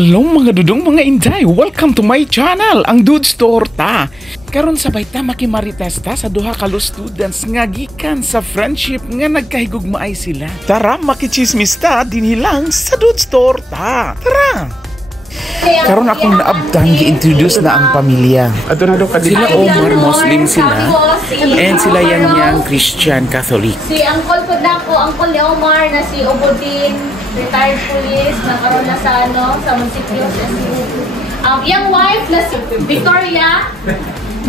Hello mga dudong mga inday, welcome to my channel, ang Dudes Torta. Karon sabay ta makimarites ta sa duha ka students nga gikan sa friendship nga nagkahigugmaay sila. Tara makichismis ta dinhi lang sa Dudes Torta. Tara. Karon akong naabdang gi-introduce na ang pamilya. Ato na do kadila Omar, Muslim sila. And sila yang Christian Catholic. Si Uncle ko na po, Uncle ni Omar na si Obodin, retired police, nakaroon na sa sa munisipyo. Yung wife na si Victoria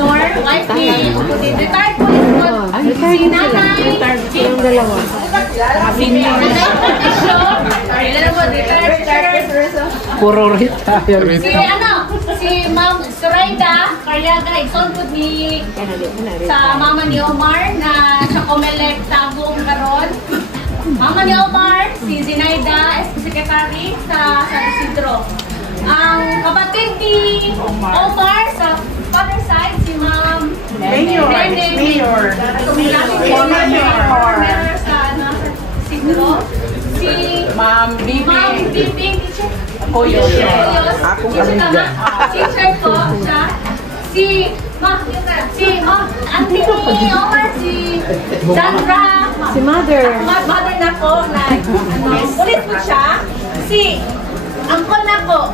Nor, wife ni Obodin, retired police po. Si nanay, yung dalawa. Si Puro retired. Si Ma'am Zoraida Carriaga, igsonpod ni sa mama ni Omar na sa Comelec Tagum karon. Mama ni Omar, si Zinaida, secretary sa San Isidro. Ang kapatid ni Omar sa father side, si Ma'am Mayor sa San Isidro. Si Ma'am Bibing Koyos. Teacher po siya. Si auntie ni Omar, si Sandra. Si mother. Mother na po na ulit po siya. Si uncle na po.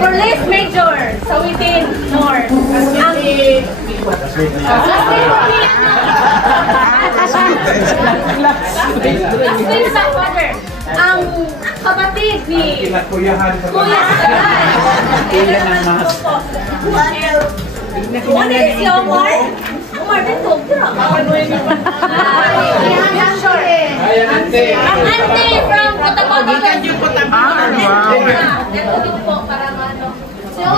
Police Major sa Within North. Ang kapatid ni Kuya si Omar. Omar dito. Ang auntie from Cotabato. Dito po para ano.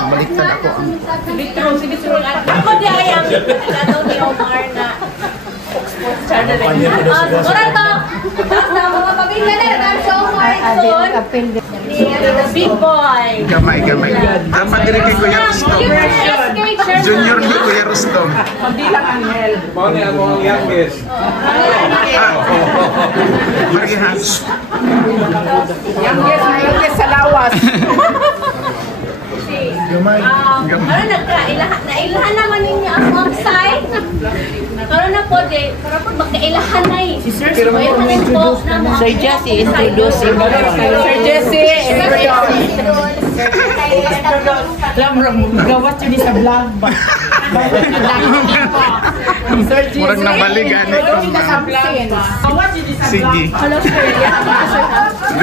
Baliktad ako ang Ako di ayang daw ni Omar na channel. Oran to. Sa mga pamilya na dahil si Omar son. Big boy. Gamay. Dapat diri kay Kuya Rustom. Junior ni Kuya Rustom. Pagbilang Angel. Pone ako ang youngest. Marihas. Youngest sa lawas. Ano nailahan naman ninyo ang website. Karon na po di, para po magkailahan na eh. Si Sir Jesse introduce Sir Jesse. Gawat yun sa vlog ba? Murag nabalik gani. Sige. Hello sir.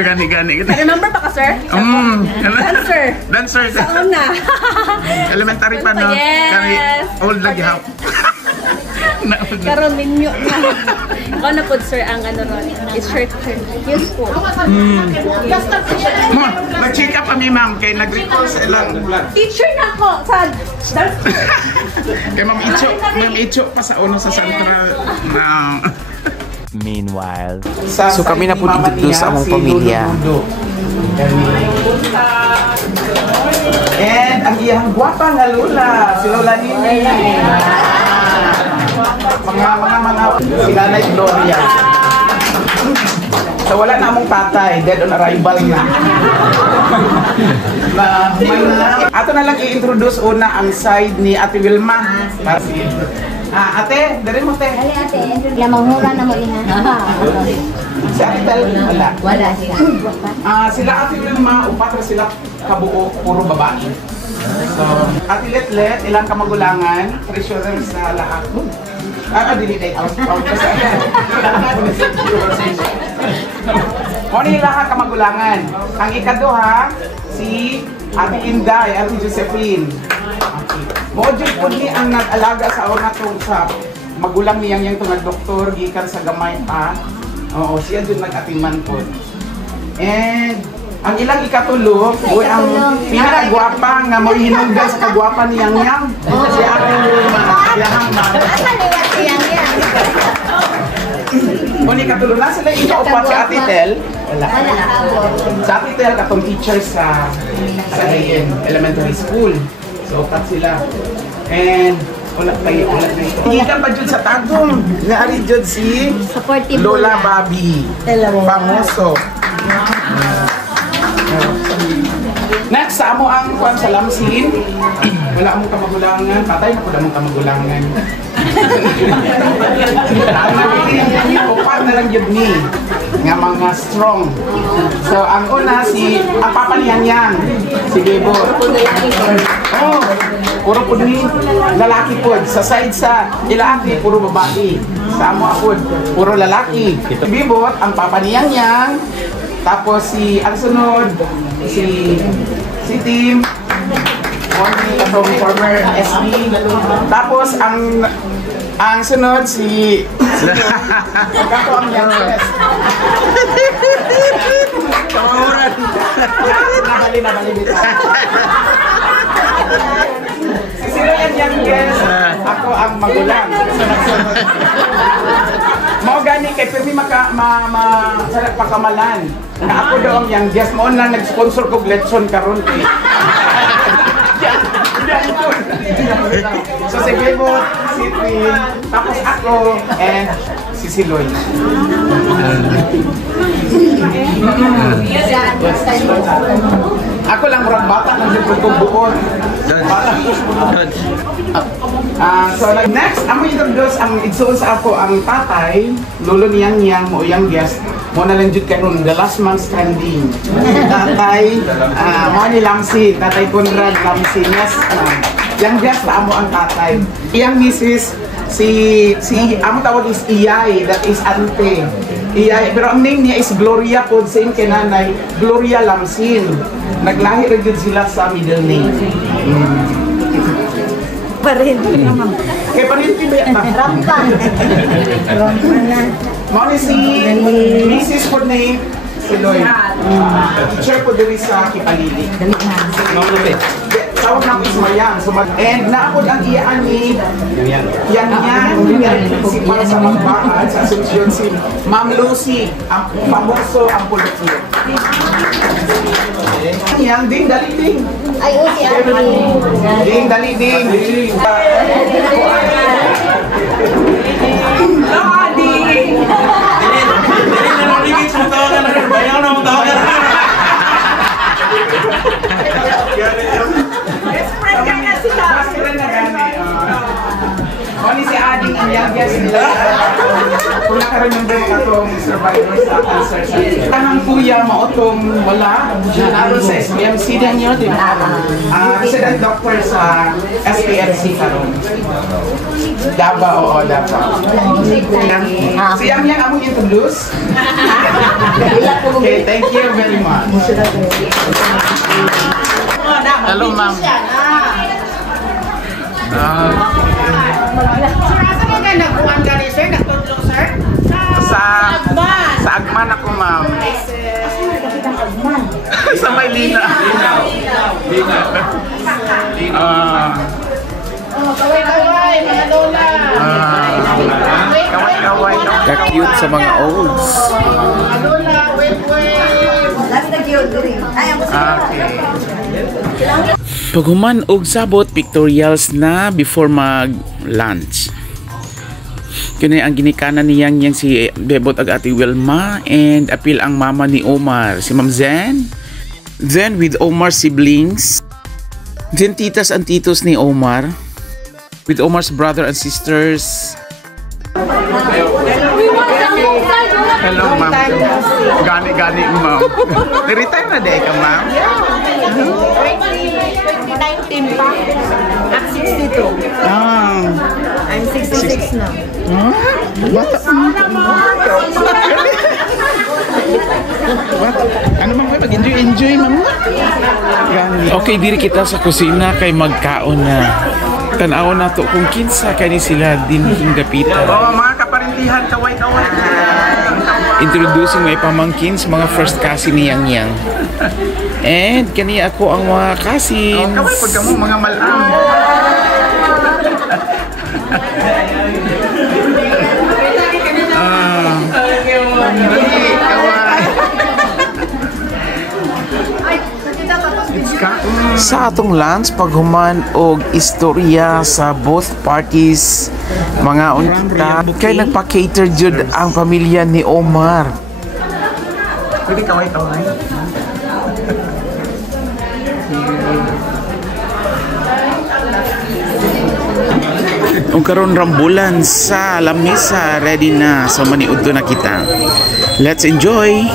Gani. Remember pa ka sir? Dancer. Una. Elementary pa no. Kami old lagi ha. Karon ninyo na. Ikaw na po sir ang ano ron. Is shirt. Yes po. Mag-check up kami ma'am kay nag-request ilang Teacher na ako sa kay Ma'am Icho pa sa uno sa Central. Meanwhile, So kami na po dito sa among pamilya. And ang iyang gwapa nga lula, si Lola Nini. Mga si Nanay Gloria. So wala na among tatay, dead on arrival na. Ato na lang i-introduce una ang side ni Ate Wilma. Ate, dari mo te. Ali ate, ya manghura na mo ina. Si Ate Tel, wala. Wala sila. Sila Ate Wilma, upat na sila kabuo, puro babae. So, Ate Letlet, ilang kamagulangan, treasurer sa lahat. Dili date out. Moni lahat kamagulangan. Ang ikaduha, si Ate Inday, Ate Josephine. Module po ni ang nag-alaga sa una itong sa magulang niyang yung itong doktor, gikan sa gamay pa. Oo, siya dun nag-atiman po. And ang ilang ikatulo, ang pinakagwapa nga mo hinunggan sa kagwapa niyang yang. Si Ate Yahang Mama. Muni katulo na sila ikaupat si Ate Tel. Wala. Sa Ate Tel, katong teacher sa AM Elementary School. So, kat sila. And, wala kayo. Ikan pa dyan sa Tagum. Naari dyan si Lola Bobby. Pamuso. Next, sa amo ang kuan sa lamsin. Wala among kamagulangan. Patay na po among kamagulangan. Upat na lang yun ni. Nga mga strong. So, ang una ang papa ni Yang. Si Bebo. Oh, puro po ni lalaki po. Sa side sa ilaki, puro babae. Sa amo ako, puro lalaki. Si Bebo, ang papa ni Yang. Tapos ang sunod, si Tim. Atong former SB. Tapos ang sunod si Kato ang youngest. Nabali dito. Si sino yung youngest? Ako ang magulang. Sunod-sunod. Mao gani kay pwede sarap pakamalan. Na ako daw ang youngest. Mao na nag-sponsor ko Gletson karon kay. So si Bebo, si Twin, tapos ako, and si Siloy. Ako lang murang bata ng dito buon. So next, amo introduce ang igsoon sa ako ang tatay, lolo ni Yang mo yang guest. Mo na lang jud karon the last man standing. Tatay, mo ni Lamsi, tatay Conrad Lamsi. Yes, yang guest amo ang tatay. Iyang misis si amo tawag is Iyay, that is ante. Iyay, pero ang name niya is Gloria po, same kay nanay, Gloria Lamsin. Naglahi rin din sila sa middle name. Parinti naman. Kaya parinti ba yan? Rampan. Rampan na. Muna si Mrs. po name, si Lloyd. Teacher po din sa Kipalili. Tawag na ko is Marian. And naapod ang iyaan ni Yan principal sa Magbahan sa Asunsyon si Ma'am Lucy, ang pamuso ang pulot-pulot. Yang ding dali-ding. Ay, usi ate. Ding dali-ding. Kung si Ading ang youngest nila, kung naka-remember mo katong survivors sa cancer siya. Tanang kuya mo itong wala, naroon sa SPMC din nyo, di ba? Resident doctor sa SPMC karon. Davao, oo, Davao. Si Yang among introduce. Okay, thank you very much. Hello, ma'am. Saan ka nagbuhan ka rin, sir? Nagtudlong, sir? Sa Agman ako, ma'am. Sa Maylina. Kaway-kaway, mga lola. Kaway-kaway. Ka-cute sa mga olds. Mga lola, wave-wave. Last na cute rin. Ay, ang Okay. Paghuman og sabot pictorials na before mag-lunch. Kini ang ginikanan ni Yang si Bebot ag Ate Wilma and apil ang mama ni Omar, si Ma'am Zen. Then with Omar siblings, then titas and titos ni Omar, with Omar's brother and sisters. Hello, ma'am. Gani, ma'am. Retire na day ka, ma'am? 2019 pa. At 62. I'm 66 now. Bata. Ano man kayo? Mag-enjoy, ma'am? Okay, diri kita sa kusina kay magkaon na. Tanaw na to kung kinsa kani sila din hinggapitan. Oo, mga kaparintihan, kaway-kaway. Introducing my pamangkins, mga first cousin ni Yang. And kani ako ang mga cousins. Kaway pag mo, mga malam. Sa atong lunch, paghuman og istorya sa both parties, mga kita, kay nagpa-cater jud ang pamilya ni Omar. Pwede kaway-kaway. Kung karon rambulan sa lamesa, ready na. So maniudto na kita. Let's enjoy!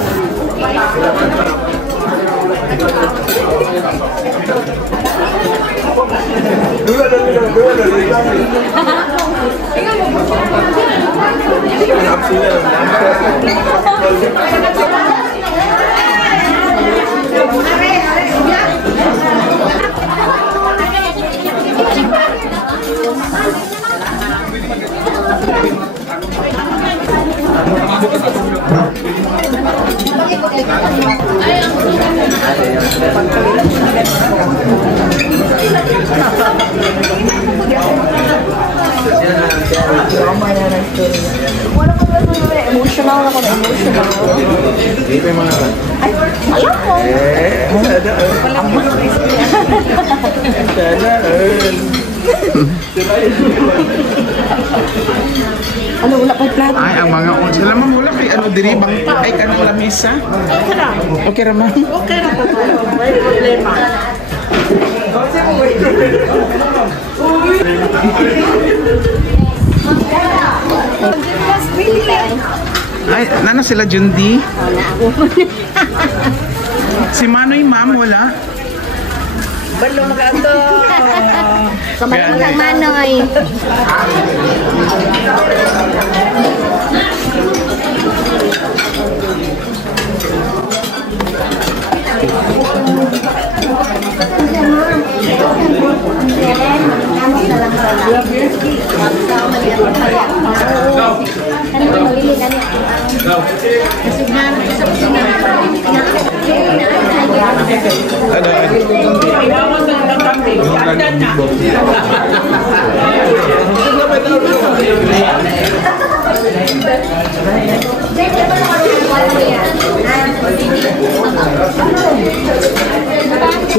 Emotional ako na emotional. Hindi pa yung mga Ay, alam mo. Ano, wala pa yung plato? Ay, ang mga on. Sila man wala kay ano diri bang ay kanang lamesa. Okay lang. Okay ra man. Okay lang po. May problema. Ay, nana sila Jundi? Si Manoy ma'am wala. Balo makato. Kamatang ng Manoy.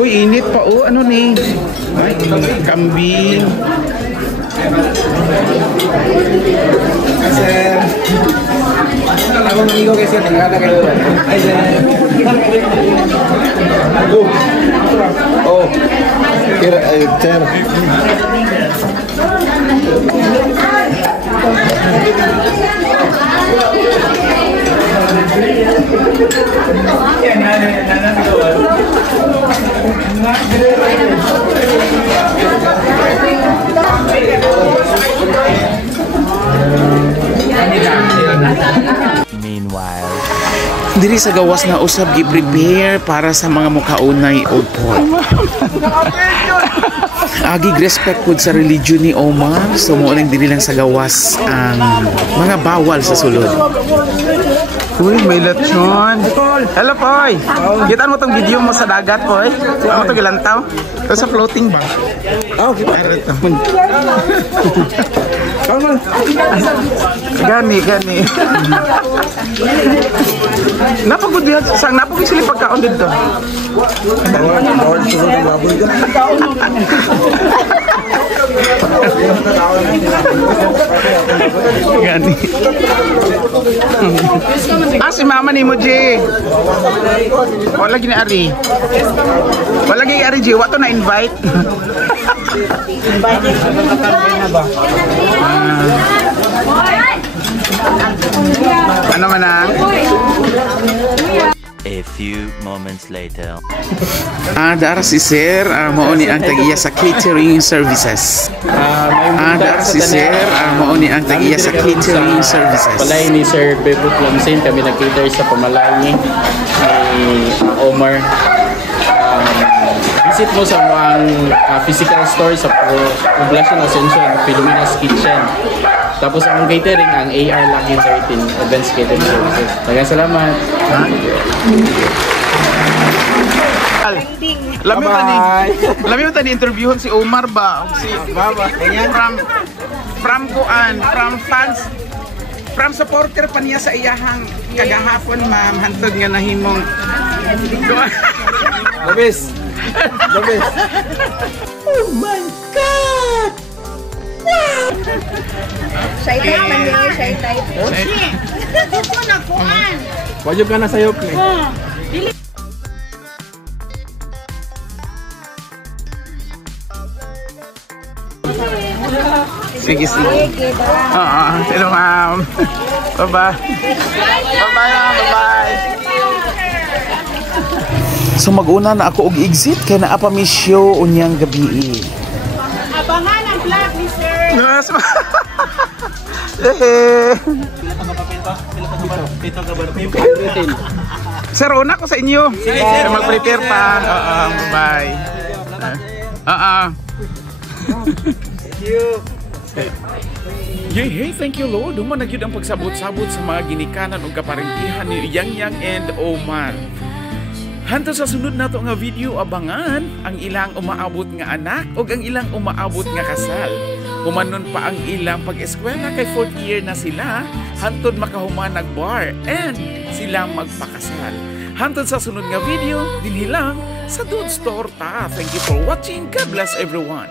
Uy, init pa oh. Ano ni? Ay, kambing. Sir. Ako namigo kasi nagkala kayo. Ay, sir. Oh. Kira, sir. Meanwhile, diri sa gawas na usab gi-prepare para sa mga mukaunay o pork. Agig respect pud sa religion ni Omar, so mo nang diri lang sa gawas ang mga bawal sa sulod. Uy, may lechon. Hello, Poy. Kita mo tong video mo sa dagat, Poy. Ano to gilantaw? Ito sa floating ba? Oh, kita. Gani. Napagod diha sang napagod sila pagkaon dito. Bawal susunod ng baboy ka. Gani. Si mama ni mo, G. Wala gini ari. Wala gini ari, G. Wato na invite. Ano man ang? A few moments later. Dara si Sir, mao ni ang tagiya sa catering services. Dara si Sir, mao ni ang tagiya sa catering services. Palay ni Sir Bebo Flamsin, kami nag-cater sa pamalay ni Omar. Visit mo sa mga physical store sa Poblacion Ascension, Filomena's Kitchen. Tapos ang catering, ang AR Lucky 13 Advanced Catering Services. Maraming salamat. Lami mo tani interviewon si Omar ba? Si from fans, from supporter pa niya sa iyahang kagahapon, ma'am, hantod nga nahimong The best. Oh my God! Wow! Shy type man niya, shy type. Ito na kuan. Wajib ka na sa'yo, Ple. Sige, sige. Hello, ma'am. Bye-bye. Bye-bye, bye-bye. So mag-una na ako og exit kay naa pa mi show unyang gabi. Abangan ang vlog ni Sir. Yes. Sir, una ko sa inyo. Mag-prepare pa. Bye. Hey, thank you Lord. Human na gyud ang pagsabot-sabot sa mga ginikanan ug kaparintihan ni Yang Yang and Omar. Hanto sa sunod nato nga video, abangan ang ilang umaabot nga anak ug ang ilang umaabot nga kasal. Humanon pa ang ilang pag-eskwela kay 4th year na sila, hantod makahuman nag-bar and sila magpakasal. Hantod sa sunod nga video, dinhi lang sa Dudes Torta. Thank you for watching. God bless everyone.